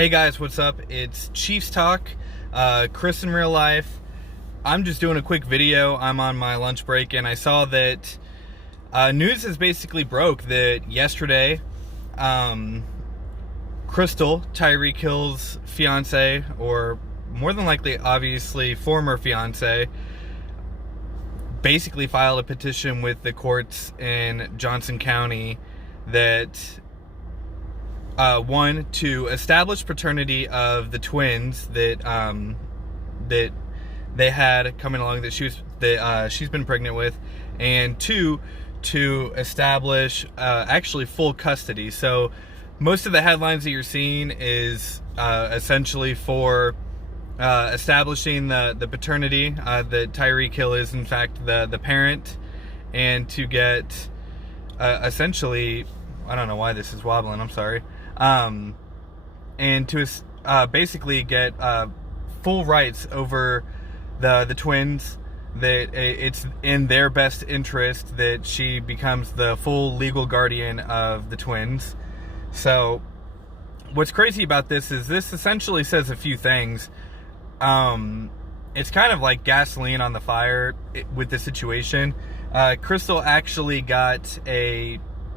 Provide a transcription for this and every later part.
Hey guys, what's up? It's Chiefs Talk, Chris in real life. I'm just doing a quick video. I'm on my lunch break and I saw that news has basically broke that yesterday, Crystal, Tyreek Hill's fiance, or more than likely, obviously, former fiance, basically filed a petition with the courts in Johnson County that one, to establish paternity of the twins that that they had coming along, that she's been pregnant with, and two, to establish actually full custody. So most of the headlines that you're seeing is essentially for establishing the paternity, that Tyreek Hill is in fact the parent, and to get essentially, I don't know why this is wobbling, I'm sorry. And to basically get full rights over the twins, that it's in their best interest that she becomes the full legal guardian of the twins. So what's crazy about this is this essentially says a few things. It's kind of like gasoline on the fire with the situation. Crystal actually got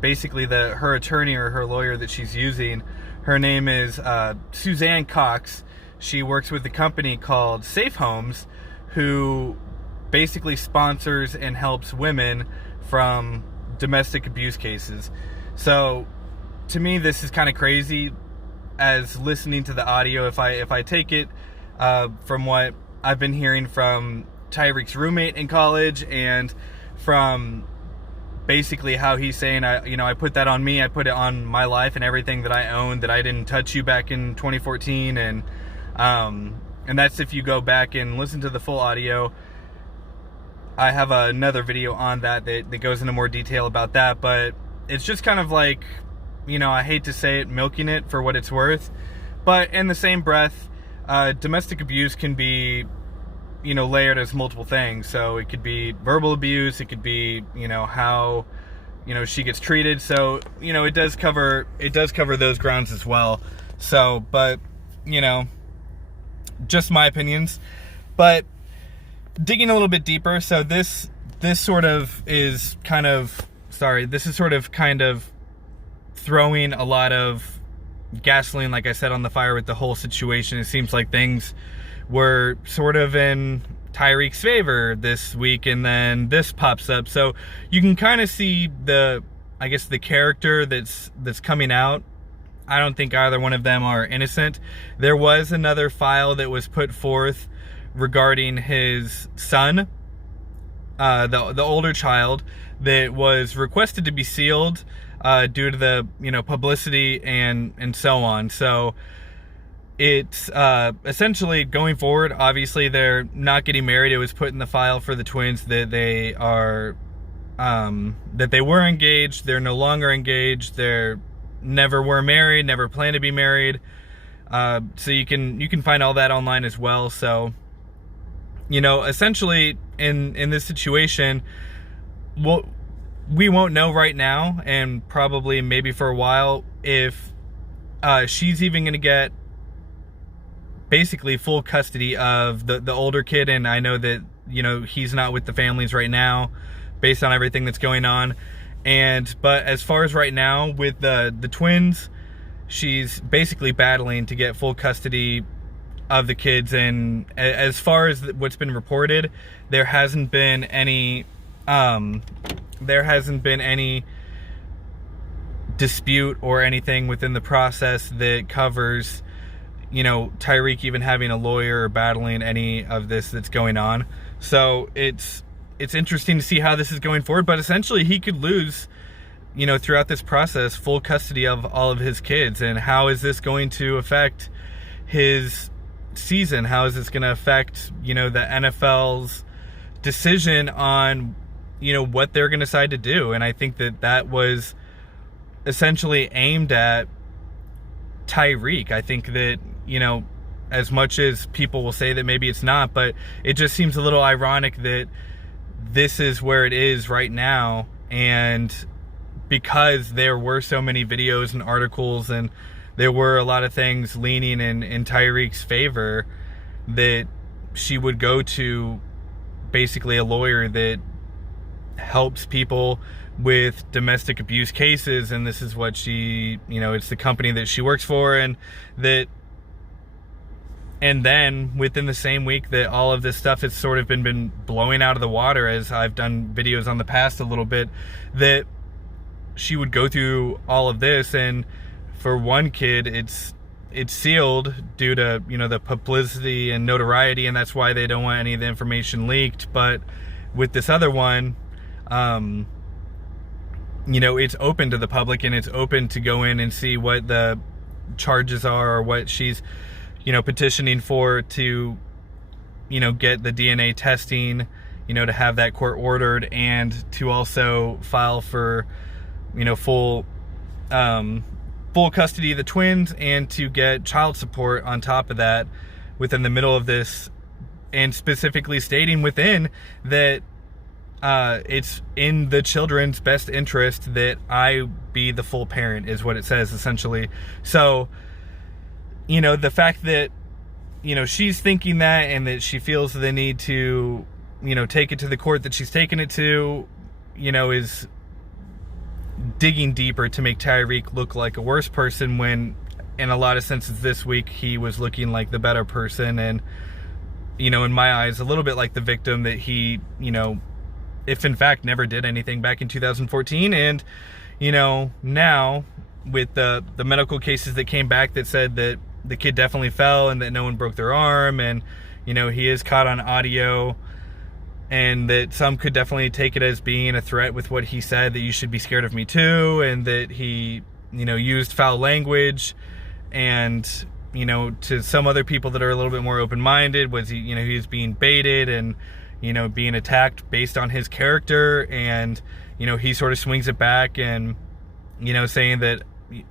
basically her attorney, or her lawyer that she's using. Her name is Suzanne Cox. She works with a company called Safe Homes, who basically sponsors and helps women from domestic abuse cases. So to me, this is kind of crazy. As listening to the audio, if I take it from what I've been hearing from Tyreek's roommate in college, and from basically how he's saying, I put that on me, I put it on my life and everything that I own, that I didn't touch you back in 2014, and that's if you go back and listen to the full audio. I have another video on that goes into more detail about that, but it's just kind of like, I hate to say it, milking it for what it's worth. But in the same breath, domestic abuse can be, layered as multiple things. So it could be verbal abuse, it could be, how, she gets treated. So, it does cover those grounds as well. So, but, just my opinions. But digging a little bit deeper, so this sort of is kind of, throwing a lot of gasoline, like I said, on the fire with the whole situation. It seems like things were sort of in Tyreek's favor this week, and then this pops up. So you can kind of see the character that's coming out. I don't think either one of them are innocent. There was another file that was put forth regarding his son, the older child, that was requested to be sealed due to the publicity and so on. So it's essentially going forward. Obviously, they're not getting married. It was put in the file for the twins that they are that they were engaged. They're no longer engaged. They're never were married. Never plan to be married. So you can find all that online as well. So essentially in this situation, we won't know right now, and probably maybe for a while, if she's even going to get basically full custody of the older kid. And I know that he's not with the families right now based on everything that's going on. But as far as right now with the twins, she's basically battling to get full custody of the kids. And as far as what's been reported, there hasn't been any dispute or anything within the process that covers Tyreek even having a lawyer or battling any of this that's going on. So it's interesting to see how this is going forward. But essentially, he could lose throughout this process full custody of all of his kids. And how is this going to affect his season? How is this going to affect the NFL's decision on what they're going to decide to do? And I think that was essentially aimed at Tyreek. I think that as much as people will say that maybe it's not, but it just seems a little ironic that this is where it is right now. And because there were so many videos and articles and there were a lot of things leaning in Tyreek's favor, that she would go to basically a lawyer that helps people with domestic abuse cases, and this is what she, it's the company that she works for, and then within the same week that all of this stuff has sort of been blowing out of the water, as I've done videos on the past a little bit, that she would go through all of this, and for one kid it's sealed due to the publicity and notoriety, and that's why they don't want any of the information leaked. But with this other one, it's open to the public, and it's open to go in and see what the charges are, or what she's petitioning for, to get the DNA testing, to have that court ordered, and to also file for full custody of the twins, and to get child support on top of that within the middle of this, and specifically stating within that it's in the children's best interest that I be the full parent, is what it says essentially. So the fact that she's thinking that, and that she feels the need to take it to the court that she's taken it to, is digging deeper to make Tyreek look like a worse person, when in a lot of senses this week he was looking like the better person, and in my eyes a little bit like the victim that he if in fact never did anything back in 2014. And now with the medical cases that came back that said that the kid definitely fell and that no one broke their arm, and he is caught on audio, and that some could definitely take it as being a threat with what he said, that you should be scared of me too, and that he used foul language, and to some other people that are a little bit more open-minded, was he he was being baited and being attacked based on his character, and he sort of swings it back and saying that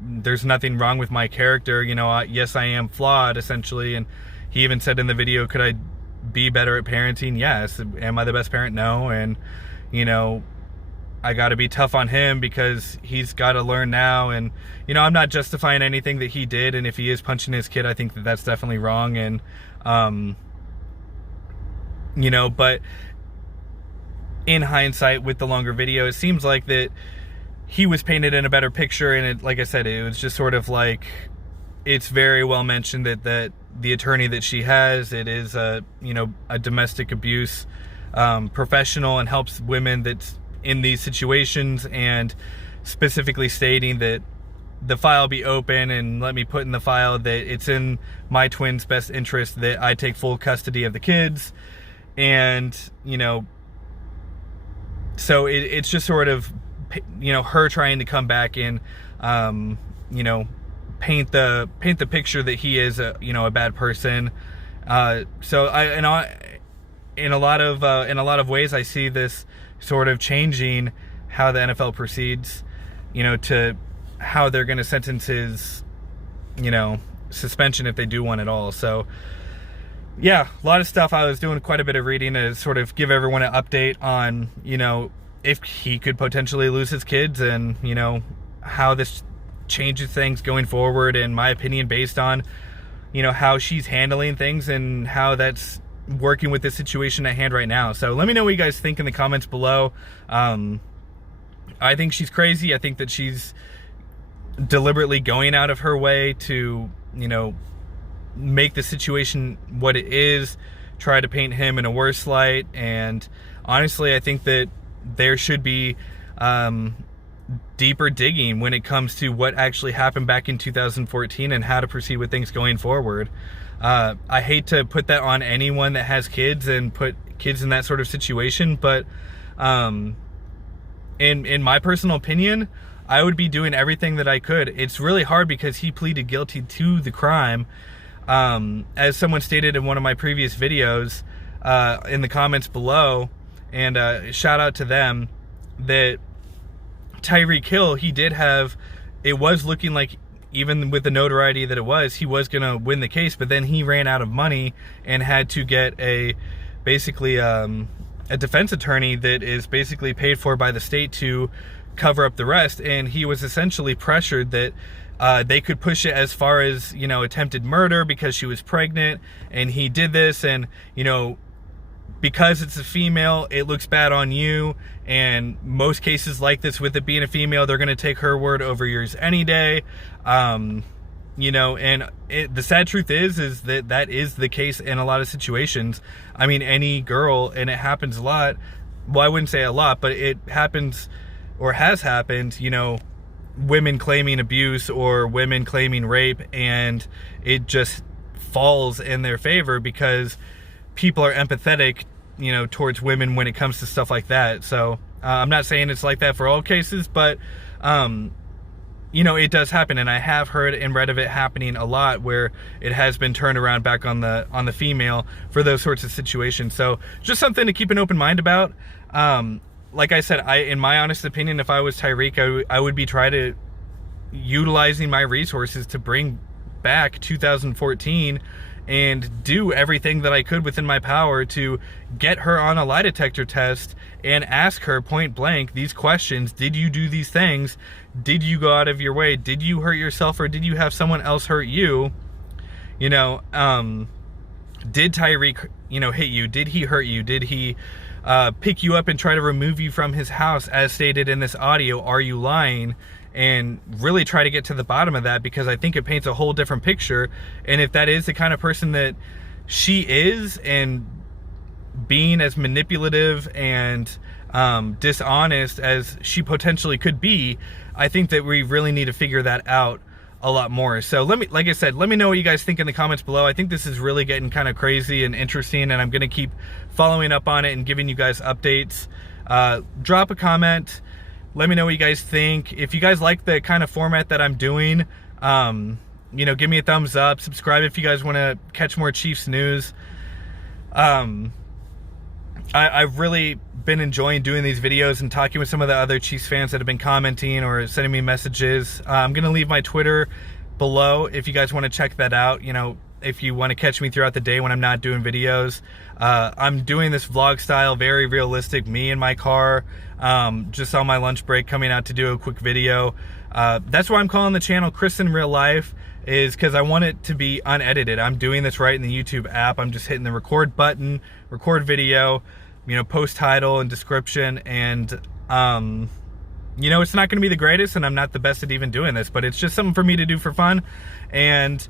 there's nothing wrong with my character, yes, I am flawed essentially. And he even said in the video, could I be better at parenting? Yes. Am I the best parent? No. And I got to be tough on him because he's got to learn now. And I'm not justifying anything that he did, and if he is punching his kid, I think that that's definitely wrong. And but in hindsight, with the longer video, it seems like that he was painted in a better picture. And it, like I said, it was just sort of like, it's very well mentioned that the attorney that she has, it is a domestic abuse professional, and helps women that's in these situations, and specifically stating that the file be open, and let me put in the file that it's in my twins' best interest that I take full custody of the kids. And so it's just sort of her trying to come back and paint the picture that he is a bad person. So in a lot of ways, I see this sort of changing how the NFL proceeds, to how they're going to sentence his suspension, if they do one at all. So yeah, a lot of stuff. I was doing quite a bit of reading to sort of give everyone an update on if he could potentially lose his kids, and how this changes things going forward, in my opinion, based on how she's handling things and how that's working with the situation at hand right now. So let me know what you guys think in the comments below. I think she's crazy. I think that she's deliberately going out of her way to make the situation what it is, try to paint him in a worse light. And honestly, I think that there should be deeper digging when it comes to what actually happened back in 2014 and how to proceed with things going forward. I hate to put that on anyone that has kids and put kids in that sort of situation, but in my personal opinion, I would be doing everything that I could. It's really hard because he pleaded guilty to the crime. As someone stated in one of my previous videos in the comments below, and shout out to them, that Tyreek Hill, he did have, it was looking like, even with the notoriety that it was, he was going to win the case, but then he ran out of money and had to get basically a defense attorney that is basically paid for by the state to cover up the rest. And he was essentially pressured that They could push it as far as, you know, attempted murder because she was pregnant and he did this, and, you know, because it's a female, it looks bad on you. And most cases like this, with it being a female, they're going to take her word over yours any day. You know, and the sad truth is that that is the case in a lot of situations. I mean, any girl, and it happens a lot. Well, I wouldn't say a lot, but it happens, or has happened, you know, women claiming abuse or women claiming rape, and it just falls in their favor because people are empathetic, you know, towards women when it comes to stuff like that. So I'm not saying it's like that for all cases, but you know, it does happen, and I have heard and read of it happening a lot, where it has been turned around back on the female for those sorts of situations. So just something to keep an open mind about. Like I said, in my honest opinion, if I was Tyreek, I would be trying to utilizing my resources to bring back 2014 and do everything that I could within my power to get her on a lie detector test and ask her point blank these questions. Did you do these things? Did you go out of your way? Did you hurt yourself, or did you have someone else hurt you? You know, did Tyreek, you know, hit you? Did he hurt you? Did he pick you up and try to remove you from his house as stated in this audio? Are you lying? And really try to get to the bottom of that, because I think it paints a whole different picture. And if that is the kind of person that she is, and being as manipulative and dishonest as she potentially could be, I think that we really need to figure that out a lot more. So like I said, let me know what you guys think in the comments below. I think this is really getting kind of crazy and interesting, and I'm going to keep following up on it and giving you guys updates. Drop a comment. Let me know what you guys think. If you guys like the kind of format that I'm doing, you know, give me a thumbs up. Subscribe if you guys want to catch more Chiefs news. I've really been enjoying doing these videos and talking with some of the other Chiefs fans that have been commenting or sending me messages. I'm going to leave my Twitter below if you guys want to check that out. You know, if you want to catch me throughout the day when I'm not doing videos. I'm doing this vlog style, very realistic, me in my car, just on my lunch break, coming out to do a quick video. That's why I'm calling the channel Chris in Real Life, is because I want it to be unedited. I'm doing this right in the YouTube app. I'm just hitting the record button, record video, you know, post title and description, and you know, it's not going to be the greatest, and I'm not the best at even doing this, but it's just something for me to do for fun, and,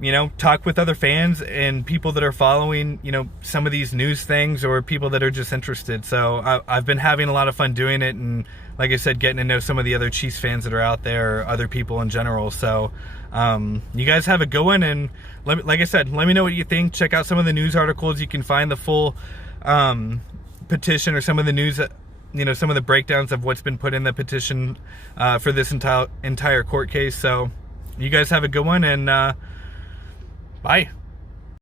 you know, talk with other fans and people that are following, you know, some of these news things, or people that are just interested. So I've been having a lot of fun doing it, and like I said, getting to know some of the other Chiefs fans that are out there, or other people in general. So you guys have a good one, and like I said, let me know what you think. Check out some of the news articles. You can find the full petition, or some of the news, you know, some of the breakdowns of what's been put in the petition for this entire court case. So you guys have a good one, and bye.